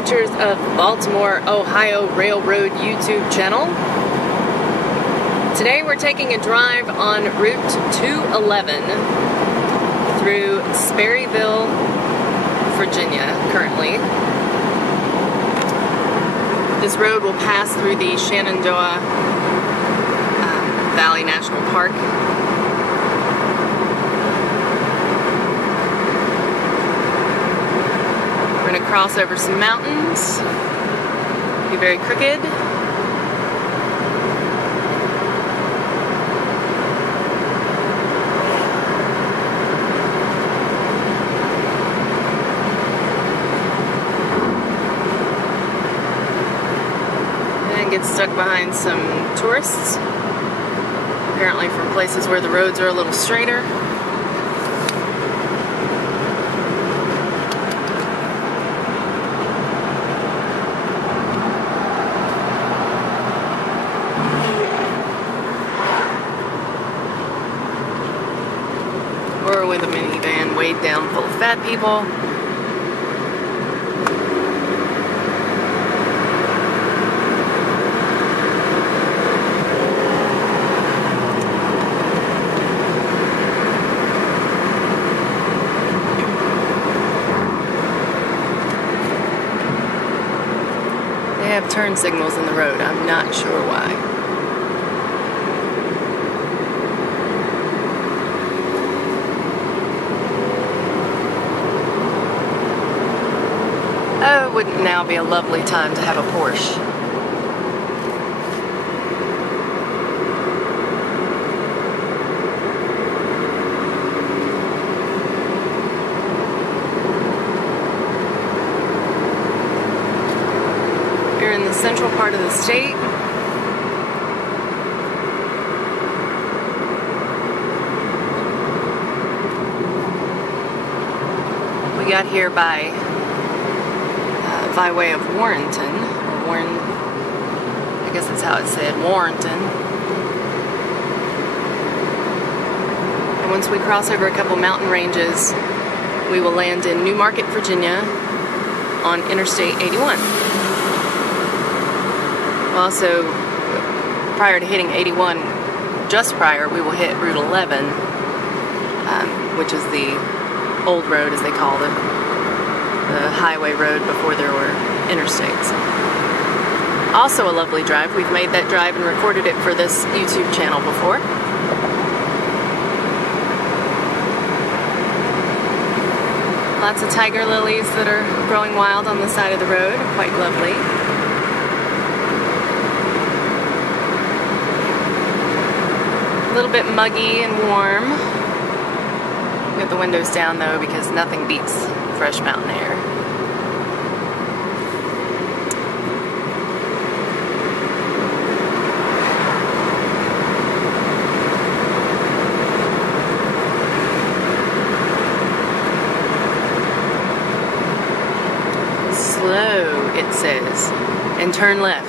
watchers of Baltimore, Ohio Railroad YouTube channel. Today we're taking a drive on Route 211 through Sperryville, Virginia, currently. This road will pass through the Shenandoah Valley National Park. We're going to cross over some mountains, be very crooked. And get stuck behind some tourists, apparently from places where the roads are a little straighter. Or with a minivan weighed down full of fat people. They have turn signals in the road. I'm not sure why. Oh, wouldn't now be a lovely time to have a Porsche? We're in the central part of the state. We got here by way of Warrenton, or Warren, I guess that's how it's said, Warrenton. And once we cross over a couple mountain ranges, we will land in New Market, Virginia on Interstate 81. Also, prior to hitting 81, just prior, we will hit Route 11, which is the old road as they called it. The highway road before there were interstates. Also a lovely drive. We've made that drive and recorded it for this YouTube channel before. Lots of tiger lilies that are growing wild on the side of the road. Quite lovely. A little bit muggy and warm. Got the windows down though because nothing beats fresh mountain air. Slow, it says, and turn left.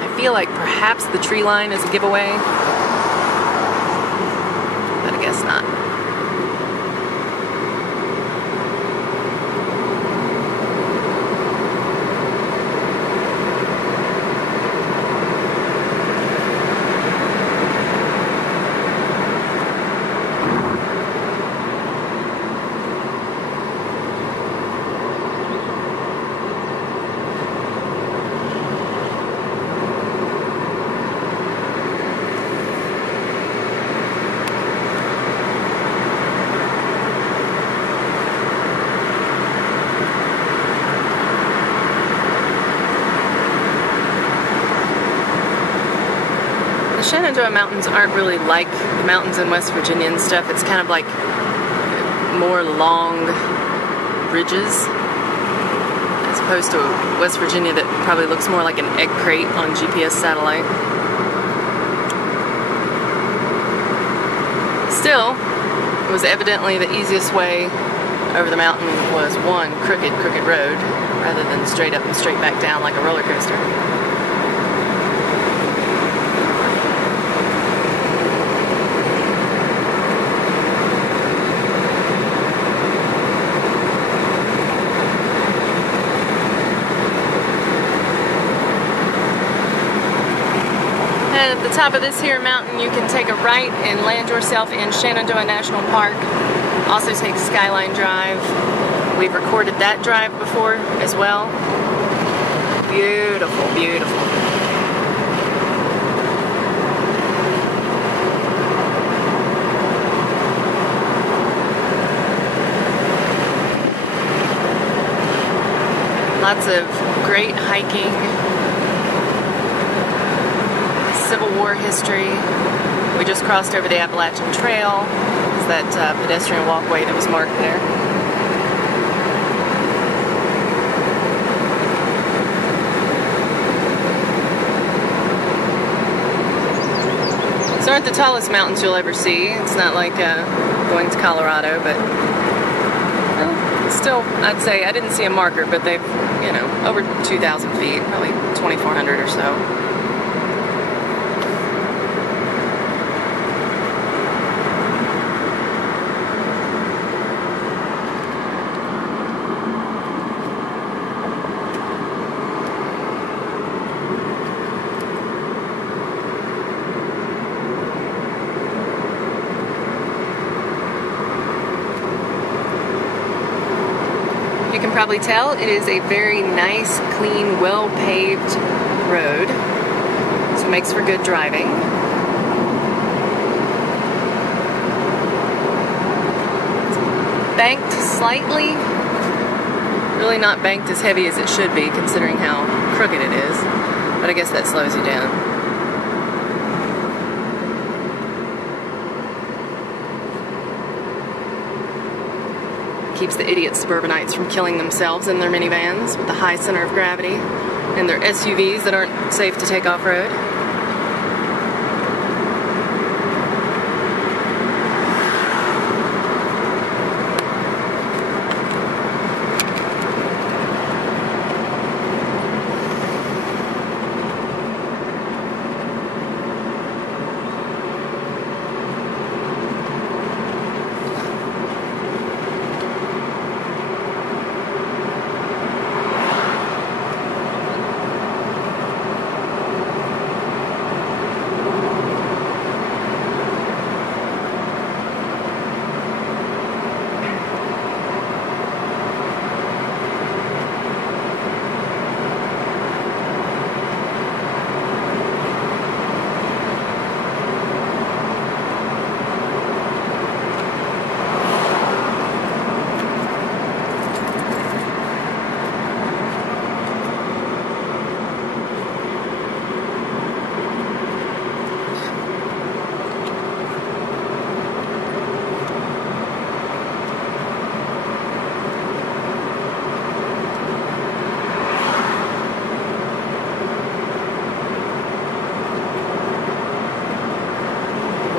I feel like perhaps the tree line is a giveaway, but I guess not. The Shenandoah Mountains aren't really like the mountains in West Virginia and stuff. It's kind of like more long ridges as opposed to West Virginia that probably looks more like an egg crate on GPS satellite. Still, it was evidently the easiest way over the mountain was one crooked road rather than straight up and straight back down like a roller coaster. top of this here mountain, you can take a right and land yourself in Shenandoah National Park. Also take Skyline Drive. We've recorded that drive before as well. Beautiful, beautiful. Lots of great hiking, Civil War history. We just crossed over the Appalachian Trail. It's that pedestrian walkway that was marked there. These aren't the tallest mountains you'll ever see. It's not like going to Colorado, but well, still, I'd say I didn't see a marker, but they've, you know, over 2,000 feet, probably 2,400 or so. You can probably tell it is a very nice, clean, well-paved road, so it makes for good driving. It's banked slightly, really not banked as heavy as it should be considering how crooked it is, but I guess that slows you down. Keeps the idiot suburbanites from killing themselves in their minivans with a high center of gravity and their SUVs that aren't safe to take off-road.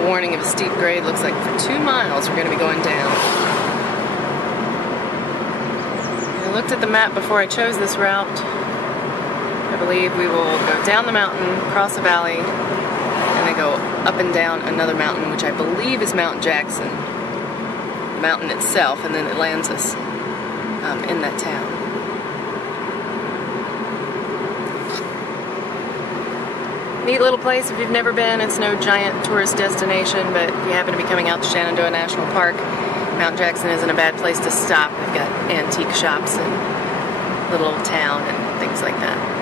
Warning of a steep grade. Looks like for 2 miles we're going to be going down. I looked at the map before I chose this route. I believe we will go down the mountain, cross a valley, and then go up and down another mountain, which I believe is Mount Jackson, the mountain itself, and then it lands us in that town. Neat little place if you've never been. It's no giant tourist destination, but if you happen to be coming out to Shenandoah National Park, Mount Jackson isn't a bad place to stop. We've got antique shops and little old town and things like that.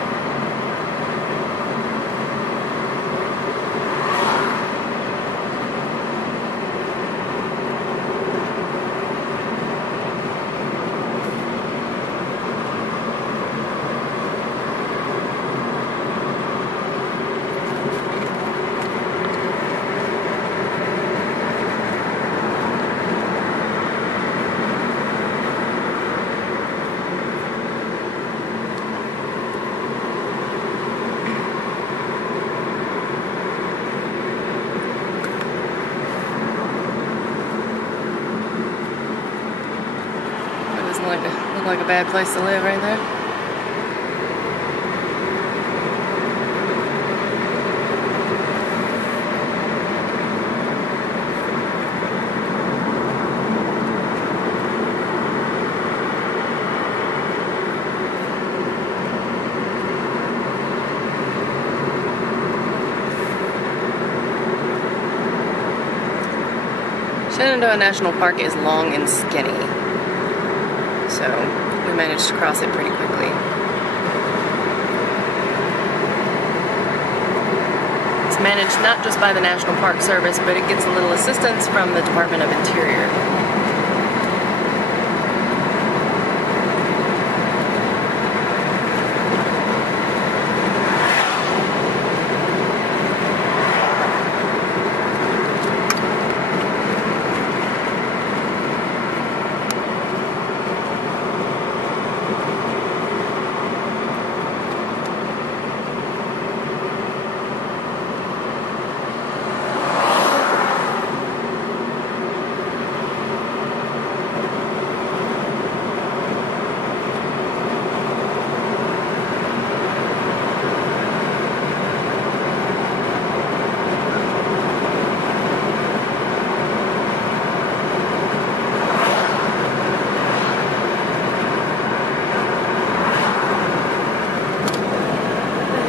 Look like a bad place to live right there. Shenandoah National Park is long and skinny, so we managed to cross it pretty quickly. It's managed not just by the National Park Service, but it gets a little assistance from the Department of Interior.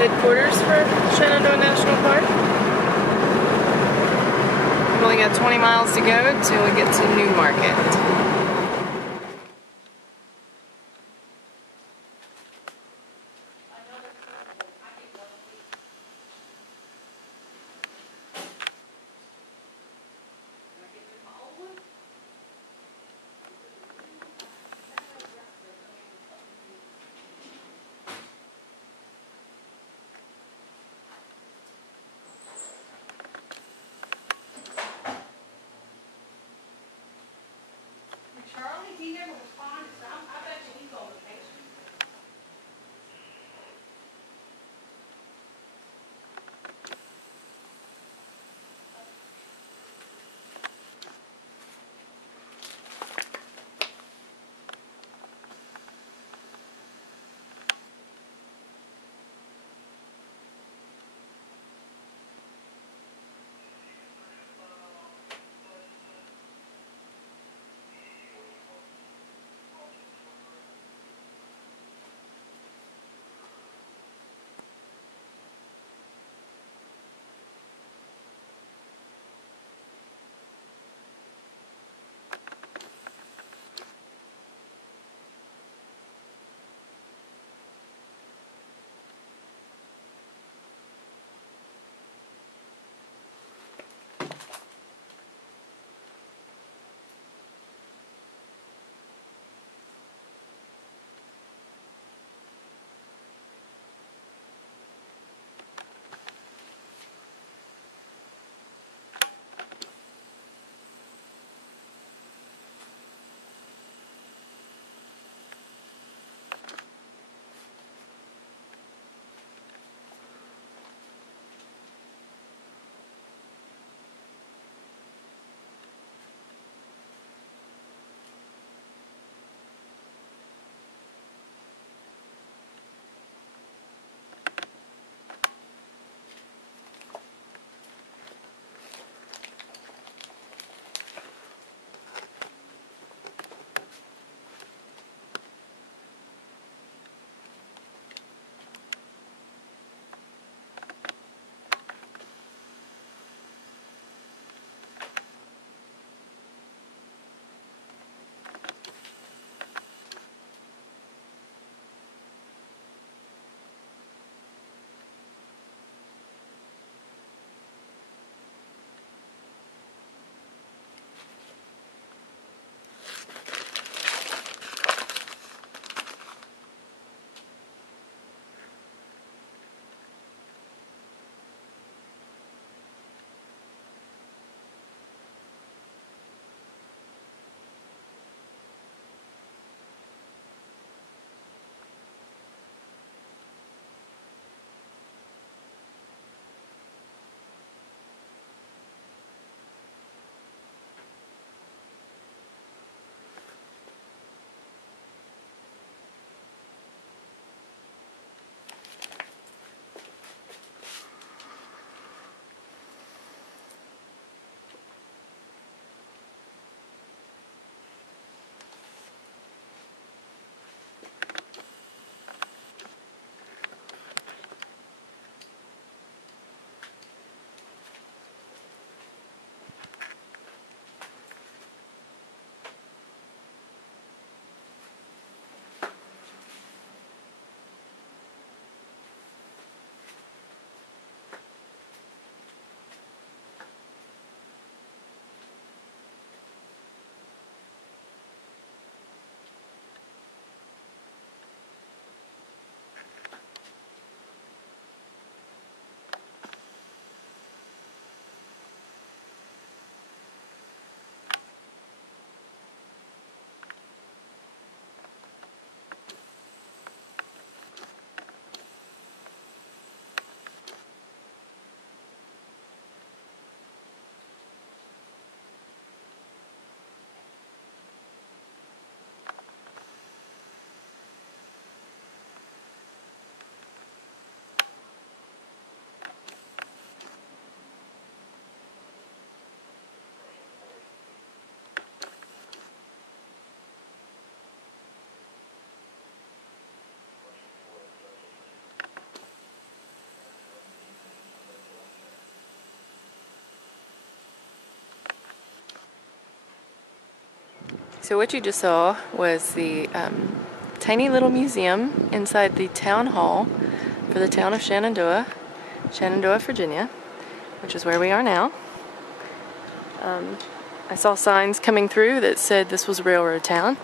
Headquarters for Shenandoah National Park. We've only got 20 miles to go till we get to New Market. So what you just saw was the tiny little museum inside the town hall for the town of Shenandoah, Virginia, which is where we are now. I saw signs coming through that said this was a railroad town.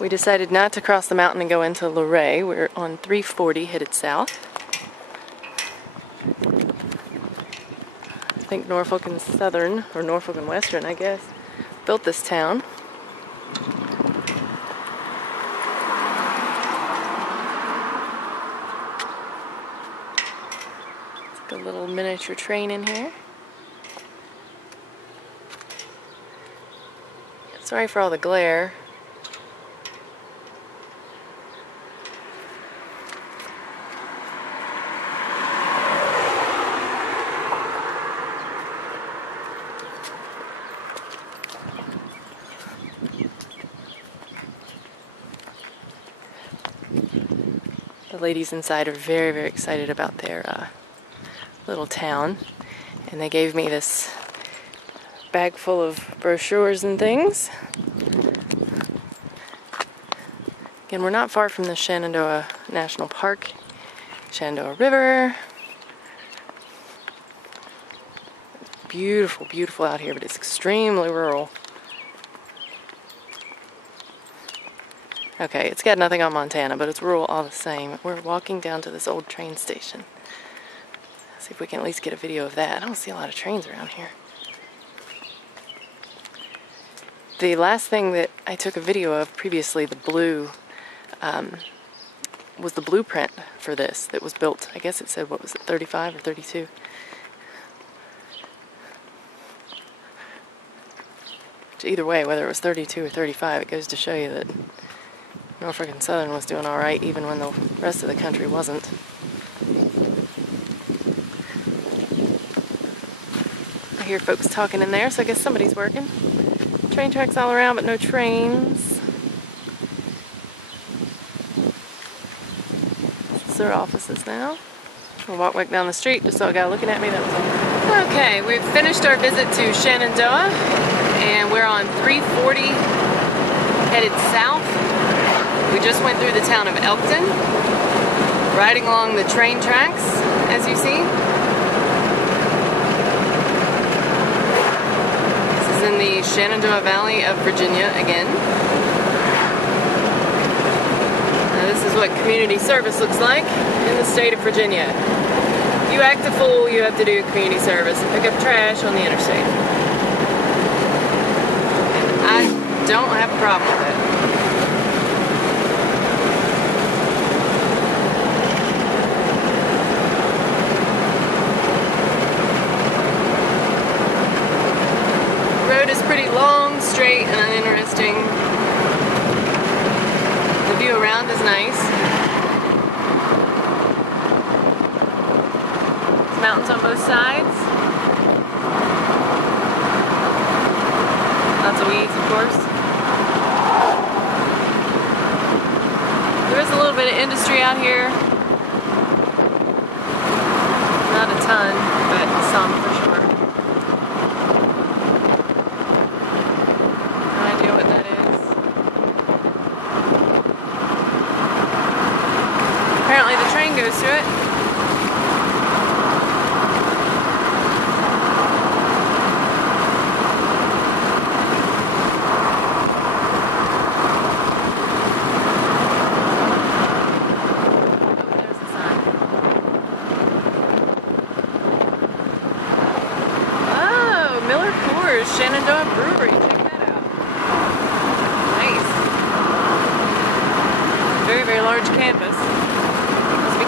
We decided not to cross the mountain and go into Luray. We're on 340 headed south. I think Norfolk and Southern, or Norfolk and Western, I guess, built this town. It's like a little miniature train in here. Sorry for all the glare. The ladies inside are very, very excited about their little town, and they gave me this bag full of brochures and things. Again, we're not far from the Shenandoah National Park, Shenandoah River. It's beautiful, beautiful out here, but it's extremely rural. Okay, it's got nothing on Montana, but it's rural all the same. We're walking down to this old train station. Let's see if we can at least get a video of that. I don't see a lot of trains around here. The last thing that I took a video of previously, the blue, was the blueprint for this that was built. I guess it said, what was it, 35 or 32? Either way, whether it was 32 or 35, it goes to show you that Norfolk and Southern was doing all right even when the rest of the country wasn't. I hear folks talking in there, so I guess somebody's working. Train tracks all around, but no trains. This is their offices now. We'll walk back down the street just saw a guy looking at me, that was all. Okay, we've finished our visit to Shenandoah, and we're on 340 headed south. We just went through the town of Elkton, riding along the train tracks, as you see. This is in the Shenandoah Valley of Virginia again. Now this is what community service looks like in the state of Virginia. If you act a fool, you have to do community service and pick up trash on the interstate. And I don't have a problem with it. Pretty long, straight, and uninteresting. The view around is nice. There's mountains on both sides. Lots of weeds, of course. There is a little bit of industry out here. Not a ton, but some for sure. Apparently the train goes through it. Oh, there's the sign. Oh, Miller Coors, Shenandoah Brewery. Check that out. Nice. Very, very large campus.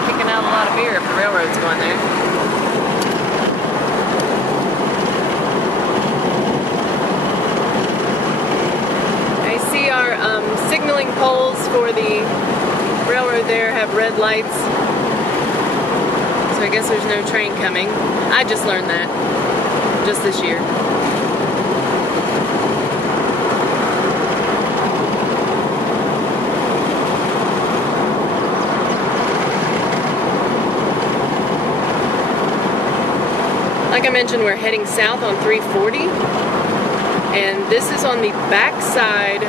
Kicking out a lot of beer if the railroad's going there. I see our signaling poles for the railroad there have red lights. So I guess there's no train coming. I just learned that just this year. Like I mentioned, we're heading south on 340. And this is on the back side,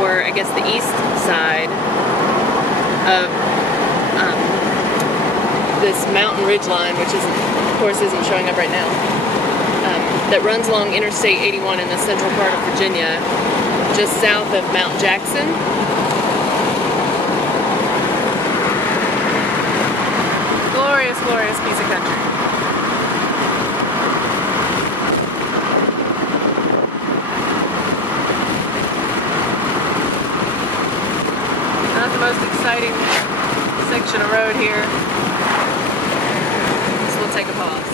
or I guess the east side of this mountain ridge line, which of course isn't showing up right now, that runs along Interstate 81 in the central part of Virginia, just south of Mount Jackson. Glorious, glorious piece of country. Not the most exciting section of road here, so we'll take a pause.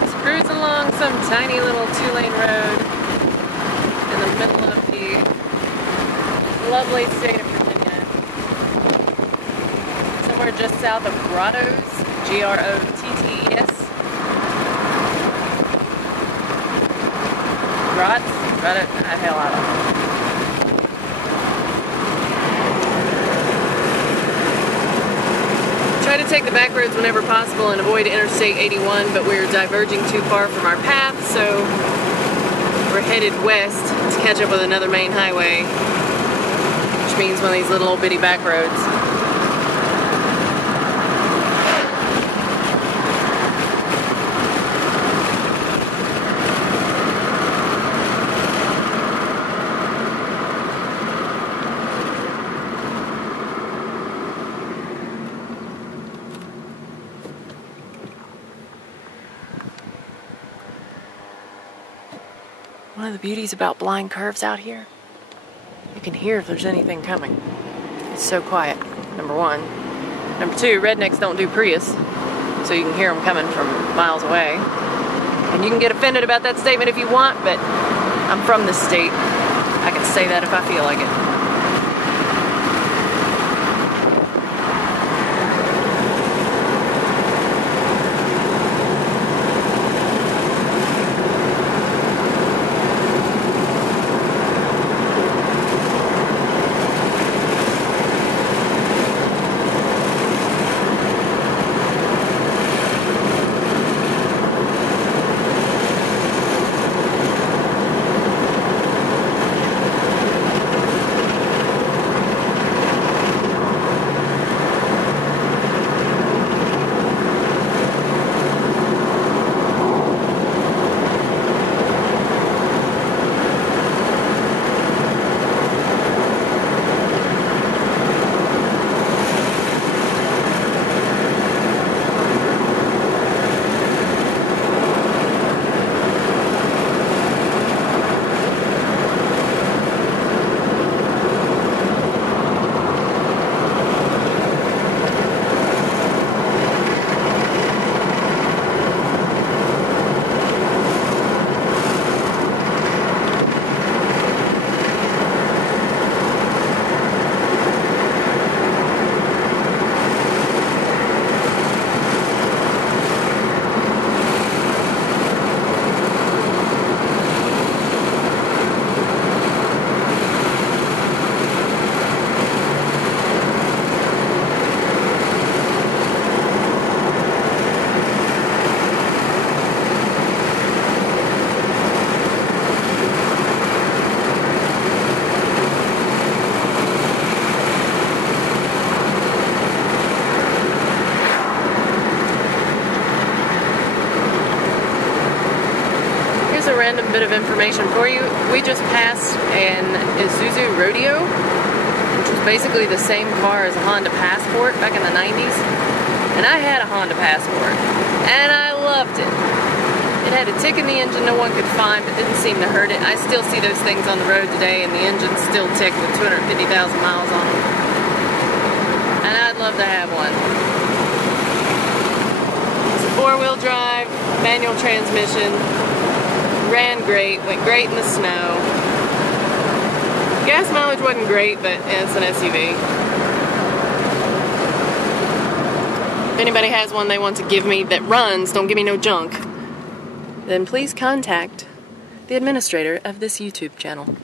Just cruising along some tiny little 2-lane road in the middle of the lovely state of Virginia, somewhere just south of Grottoes, Grotts. Hell, I don't know. Try to take the back roads whenever possible and avoid Interstate 81, but we're diverging too far from our path, so we're headed west to catch up with another main highway, which means one of these little old bitty back roads. One of the beauties about blind curves out here, you can hear if there's anything coming. It's so quiet, number one. Number two, rednecks don't do Prius, so you can hear them coming from miles away. And you can get offended about that statement if you want, but I'm from this state. I can say that if I feel like it. A random bit of information for you. We just passed an Isuzu Rodeo, which was basically the same car as a Honda Passport back in the 90s. And I had a Honda Passport, and I loved it. It had a tick in the engine no one could find, but didn't seem to hurt it. I still see those things on the road today, and the engines still tick with 250,000 miles on them. And I'd love to have one. It's a 4-wheel drive, manual transmission. Ran great, went great in the snow. Gas mileage wasn't great, but it's an SUV. If anybody has one they want to give me that runs, don't give me no junk, then please contact the administrator of this YouTube channel.